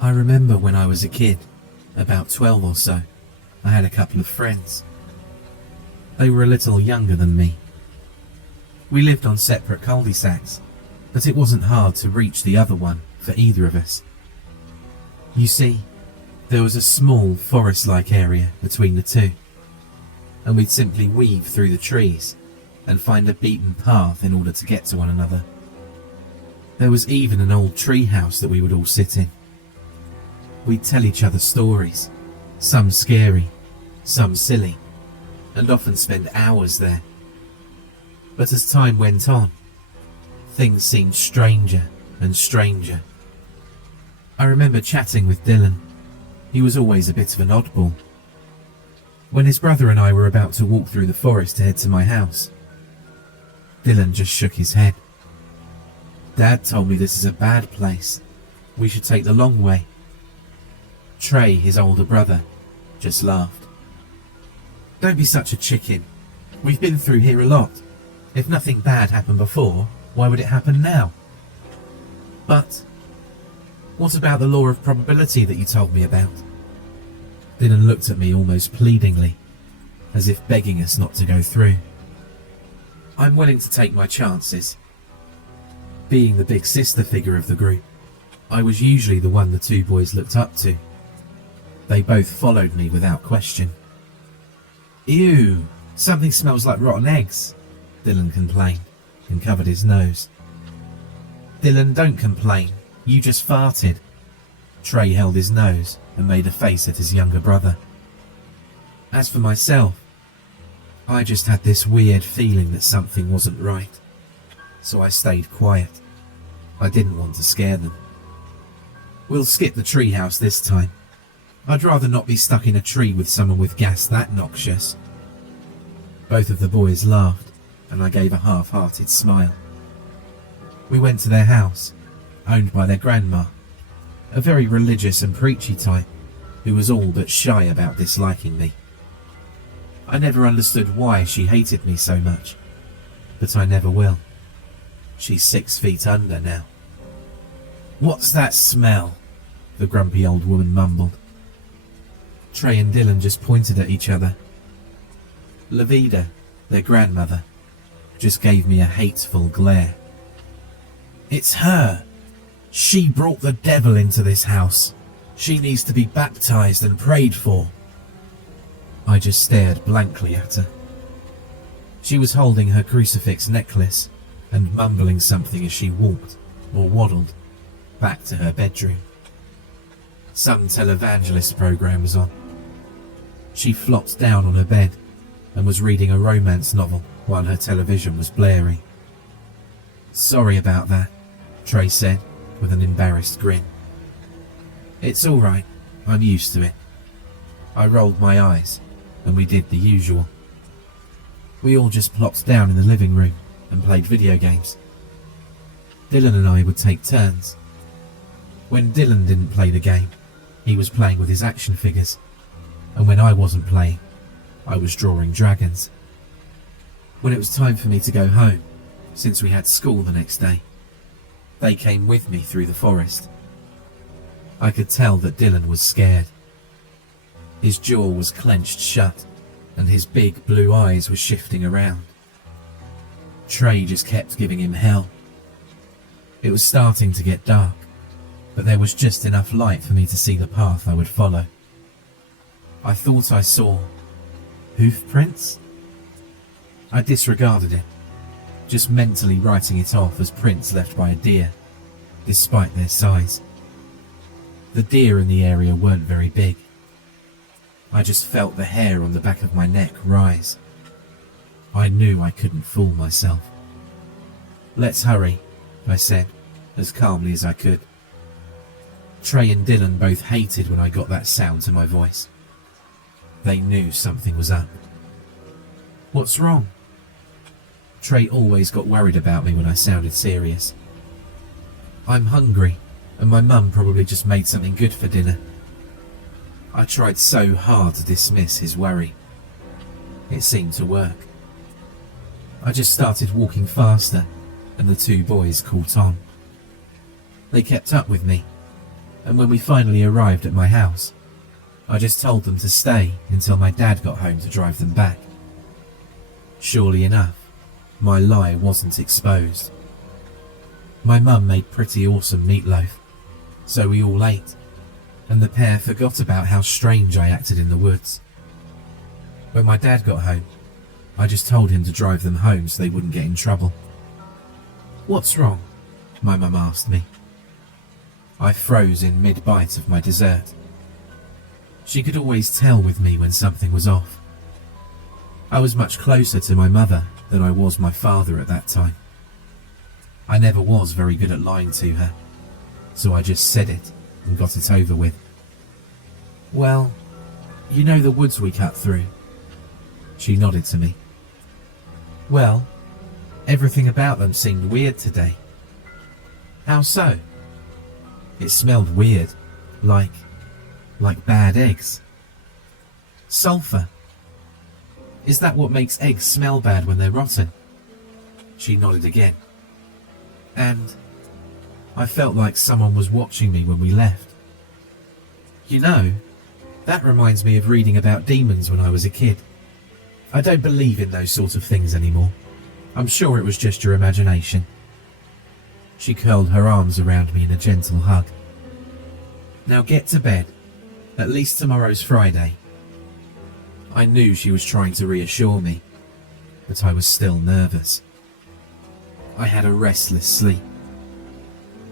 I remember when I was a kid, about 12 or so, I had a couple of friends. They were a little younger than me. We lived on separate cul-de-sacs, but it wasn't hard to reach the other one for either of us. You see, there was a small forest-like area between the two, and we'd simply weave through the trees and find a beaten path in order to get to one another. There was even an old tree house that we would all sit in. We'd tell each other stories, some scary, some silly, and often spend hours there. But as time went on, things seemed stranger and stranger. I remember chatting with Dylan. He was always a bit of an oddball. When his brother and I were about to walk through the forest to head to my house, Dylan just shook his head. Dad told me this is a bad place. We should take the long way. Trey, his older brother, just laughed. Don't be such a chicken. We've been through here a lot. If nothing bad happened before, why would it happen now? But what about the law of probability that you told me about? Dylan looked at me almost pleadingly, as if begging us not to go through. I'm willing to take my chances. Being the big sister figure of the group, I was usually the one the two boys looked up to. They both followed me without question. Ew, something smells like rotten eggs, Dylan complained and covered his nose. Dylan, don't complain. You just farted. Trey held his nose and made a face at his younger brother. As for myself, I just had this weird feeling that something wasn't right, so I stayed quiet. I didn't want to scare them. We'll skip the treehouse this time. I'd rather not be stuck in a tree with someone with gas that noxious. Both of the boys laughed, and I gave a half-hearted smile. We went to their house, owned by their grandma, a very religious and preachy type, who was all but shy about disliking me. I never understood why she hated me so much, but I never will. She's 6 feet under now. What's that smell? The grumpy old woman mumbled. Trey and Dylan just pointed at each other. Lavida, their grandmother, just gave me a hateful glare. It's her. She brought the devil into this house. She needs to be baptized and prayed for. I just stared blankly at her. She was holding her crucifix necklace and mumbling something as she walked, or waddled, back to her bedroom. Some televangelist program was on. She flopped down on her bed and was reading a romance novel while her television was blaring. Sorry about that, Trey said with an embarrassed grin. It's all right, I'm used to it. I rolled my eyes and we did the usual. We all just plopped down in the living room and played video games. Dylan and I would take turns. When Dylan didn't play the game, he was playing with his action figures, and when I wasn't playing, I was drawing dragons. When it was time for me to go home, since we had school the next day, they came with me through the forest. I could tell that Dylan was scared. His jaw was clenched shut, and his big blue eyes were shifting around. Trey just kept giving him hell. It was starting to get dark, but there was just enough light for me to see the path I would follow. I thought I saw hoof prints. I disregarded it, just mentally writing it off as prints left by a deer, despite their size. The deer in the area weren't very big. I just felt the hair on the back of my neck rise. I knew I couldn't fool myself. Let's hurry, I said, as calmly as I could. Trey and Dylan both hated when I got that sound to my voice. They knew something was up. What's wrong? Trey always got worried about me when I sounded serious. I'm hungry, and my mum probably just made something good for dinner. I tried so hard to dismiss his worry. It seemed to work. I just started walking faster, and the two boys caught on. They kept up with me, and when we finally arrived at my house, I just told them to stay until my dad got home to drive them back. Surely enough, my lie wasn't exposed. My mum made pretty awesome meatloaf, so we all ate, and the pair forgot about how strange I acted in the woods. When my dad got home, I just told him to drive them home so they wouldn't get in trouble. "What's wrong?" my mum asked me. I froze in mid-bite of my dessert. She could always tell with me when something was off. I was much closer to my mother than I was my father at that time. I never was very good at lying to her, so I just said it and got it over with. "Well, you know the woods we cut through?" She nodded to me. "Well, everything about them seemed weird today." "How so?" "It smelled weird, like bad eggs." "Sulfur. Is that what makes eggs smell bad when they're rotten?" She nodded again. And I felt like someone was watching me when we left. You know, that reminds me of reading about demons when I was a kid. I don't believe in those sort of things anymore. I'm sure it was just your imagination. She curled her arms around me in a gentle hug. "Now get to bed. At least tomorrow's Friday." I knew she was trying to reassure me, but I was still nervous. I had a restless sleep.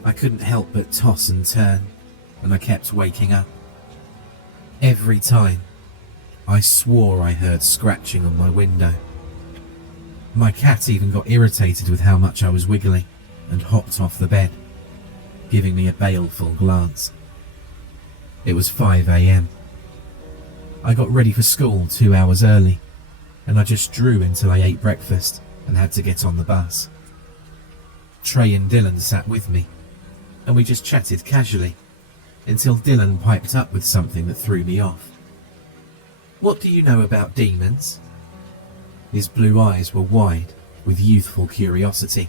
I couldn't help but toss and turn, and I kept waking up. Every time, I swore I heard scratching on my window. My cat even got irritated with how much I was wiggling and hopped off the bed, giving me a baleful glance. It was 5 a.m. I got ready for school 2 hours early, and I just drew until I ate breakfast and had to get on the bus. Trey and Dylan sat with me, and we just chatted casually until Dylan piped up with something that threw me off. "What do you know about demons?" His blue eyes were wide with youthful curiosity.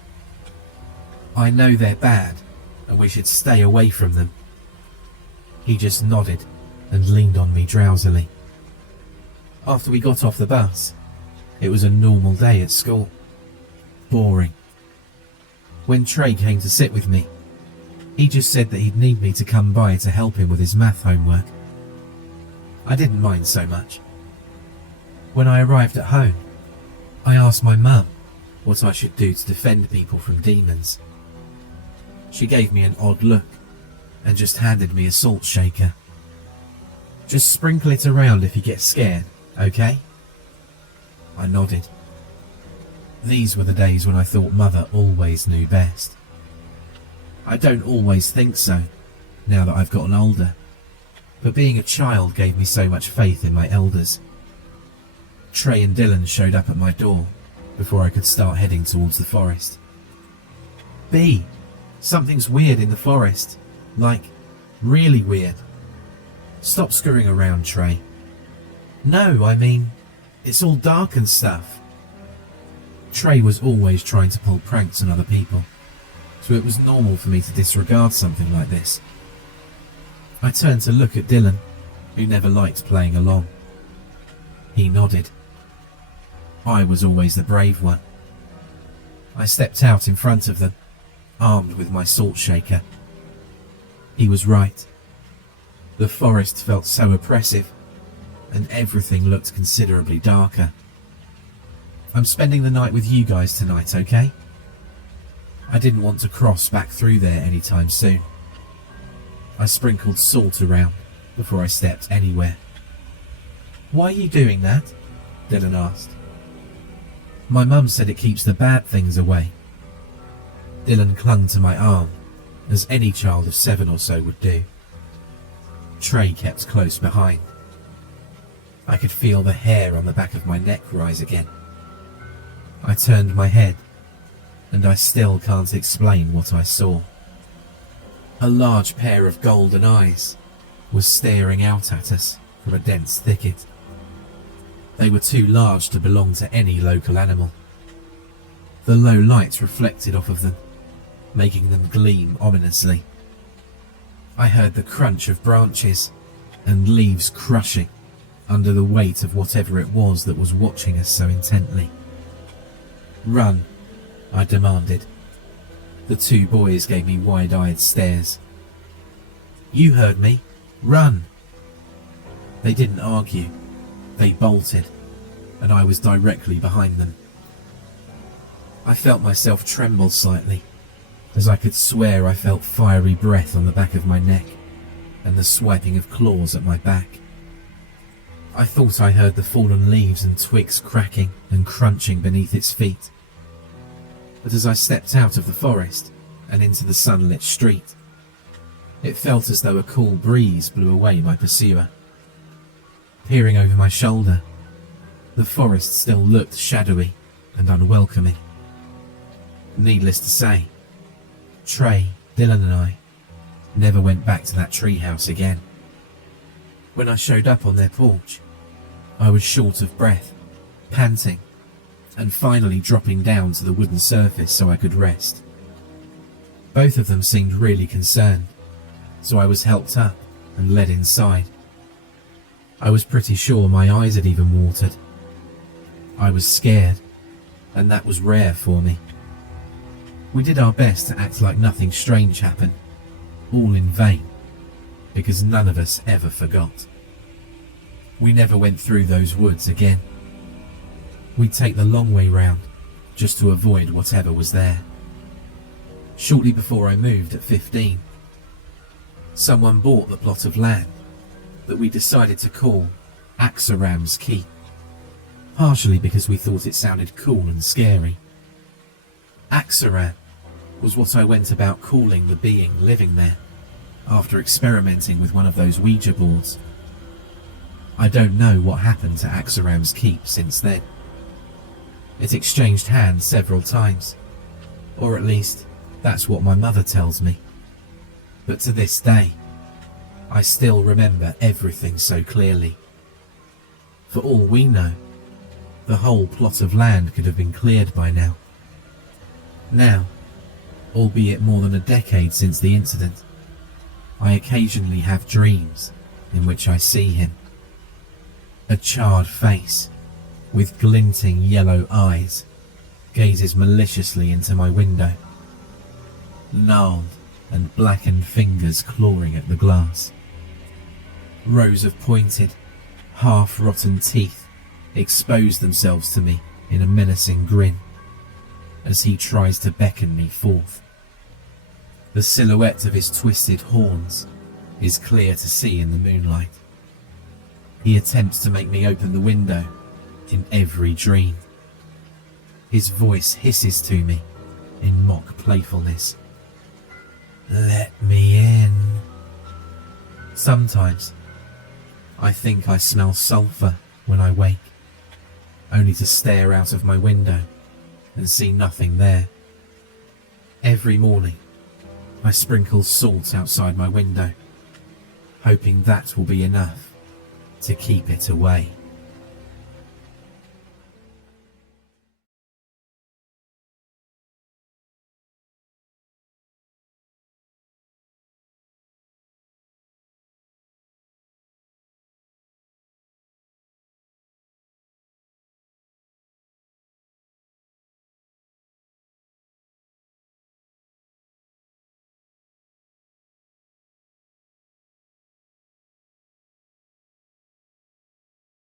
"I know they're bad, and we should stay away from them." He just nodded and leaned on me drowsily. After we got off the bus, it was a normal day at school. Boring. When Trey came to sit with me, he just said that he'd need me to come by to help him with his math homework. I didn't mind so much. When I arrived at home, I asked my mum what I should do to defend people from demons. She gave me an odd look and just handed me a salt shaker. "Just sprinkle it around if you get scared, okay?" I nodded. These were the days when I thought Mother always knew best. I don't always think so, now that I've gotten older, but being a child gave me so much faith in my elders. Trey and Dylan showed up at my door before I could start heading towards the forest. "B, something's weird in the forest. Like, really weird." "Stop screwing around, Trey." "No, I mean, it's all dark and stuff." Trey was always trying to pull pranks on other people, so it was normal for me to disregard something like this. I turned to look at Dylan, who never liked playing along. He nodded. I was always the brave one. I stepped out in front of them, armed with my salt shaker. He was right. The forest felt so oppressive, and everything looked considerably darker. "I'm spending the night with you guys tonight, okay?" I didn't want to cross back through there anytime soon. I sprinkled salt around before I stepped anywhere. "Why are you doing that?" Dylan asked. "My mum said it keeps the bad things away." Dylan clung to my arm, as any child of 7 or so would do. Trey kept close behind. I could feel the hair on the back of my neck rise again. I turned my head, and I still can't explain what I saw. A large pair of golden eyes was staring out at us from a dense thicket. They were too large to belong to any local animal. The low light reflected off of them, making them gleam ominously. I heard the crunch of branches and leaves crushing under the weight of whatever it was that was watching us so intently. "Run," I demanded. The two boys gave me wide-eyed stares. "You heard me. Run!" They didn't argue. They bolted, and I was directly behind them. I felt myself tremble slightly, as I could swear I felt fiery breath on the back of my neck and the swiping of claws at my back. I thought I heard the fallen leaves and twigs cracking and crunching beneath its feet. But as I stepped out of the forest and into the sunlit street, it felt as though a cool breeze blew away my pursuer. Peering over my shoulder, the forest still looked shadowy and unwelcoming. Needless to say, Trey, Dylan and I never went back to that treehouse again. When I showed up on their porch, I was short of breath, panting, and finally dropping down to the wooden surface so I could rest. Both of them seemed really concerned, so I was helped up and led inside. I was pretty sure my eyes had even watered. I was scared, and that was rare for me. We did our best to act like nothing strange happened, all in vain, because none of us ever forgot. We never went through those woods again. We'd take the long way round, just to avoid whatever was there. Shortly before I moved at 15, someone bought the plot of land that we decided to call Axaram's Keep, partially because we thought it sounded cool and scary. Axaram was what I went about calling the being living there, after experimenting with one of those Ouija boards. I don't know what happened to Axaram's Keep since then. It exchanged hands several times, or at least that's what my mother tells me. But to this day, I still remember everything so clearly. For all we know, the whole plot of land could have been cleared by now. Now, albeit more than a decade since the incident, I occasionally have dreams in which I see him. A charred face with glinting yellow eyes gazes maliciously into my window, gnarled and blackened fingers clawing at the glass. Rows of pointed, half-rotten teeth expose themselves to me in a menacing grin as he tries to beckon me forth. The silhouette of his twisted horns is clear to see in the moonlight. He attempts to make me open the window in every dream. His voice hisses to me in mock playfulness. "Let me in." Sometimes I think I smell sulphur when I wake, only to stare out of my window and see nothing there. Every morning I sprinkle salt outside my window, hoping that will be enough to keep it away.